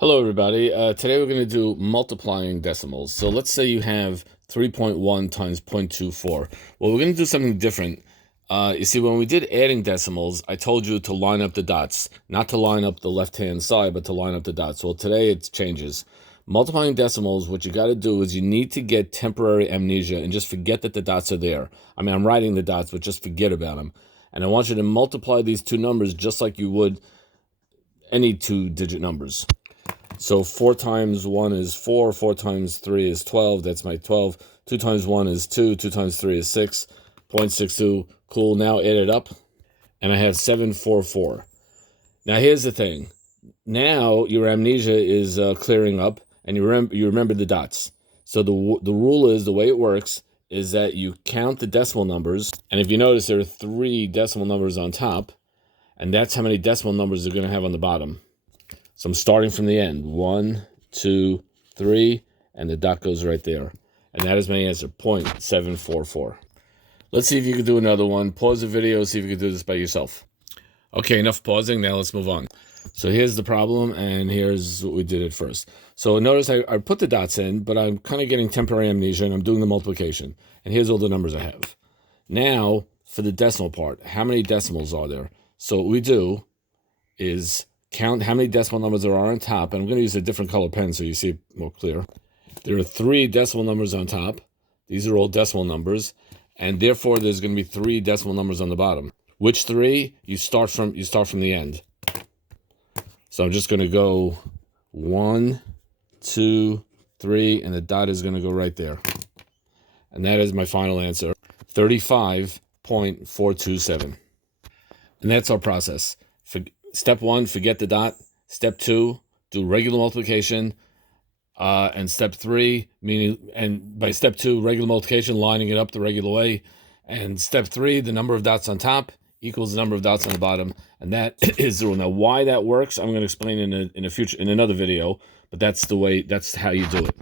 Hello, everybody. Today we're going to do multiplying decimals. So let's say you have 3.1 times 0.24. Well, we're going to do something different. You see, when we did adding decimals, I told you to line up the dots, not to line up the left-hand side, but to line up the dots. Well, today it changes. Multiplying decimals, what you got to do is you need to get temporary amnesia and just forget that the dots are there. I mean, I'm writing the dots, but just forget about them. And I want you to multiply these two numbers just like you would any two-digit numbers. So 4 times 1 is 4, 4 times 3 is 12, that's my 12. 2 times 1 is 2, 2 times 3 is 6, 0.62. Cool, now add it up, and I have 744. Now here's the thing. Now your amnesia is clearing up, and you remember the dots. So the rule is, the way it works, is that you count the decimal numbers, and if you notice, there are 3 decimal numbers on top, and that's how many decimal numbers they're going to have on the bottom. So I'm starting from the end. 1, 2, 3, and the dot goes right there. And that is my answer, 0.744. Let's see if you can do another one. Pause the video, see if you can do this by yourself. Okay, enough pausing. Now let's move on. So here's the problem, and here's what we did at first. So notice I put the dots in, but I'm kind of getting temporary amnesia, and I'm doing the multiplication. And here's all the numbers I have. Now, for the decimal part, how many decimals are there? So what we do is count how many decimal numbers there are on top, and I'm going to use a different color pen so you see it more clear. There are 3 decimal numbers on top. These are all decimal numbers, and therefore there's going to be 3 decimal numbers on the bottom. Which 3? You start from the end. So I'm just going to go 1, 2, 3, and the dot is going to go right there. And that is my final answer, 35.427. And that's our process. Step 1, forget the dot. Step 2, do regular multiplication. And step 3, by step 2, regular multiplication, lining it up the regular way. And step 3, the number of dots on top equals the number of dots on the bottom. And that is the rule. Now, why that works, I'm going to explain in another video. But that's how you do it.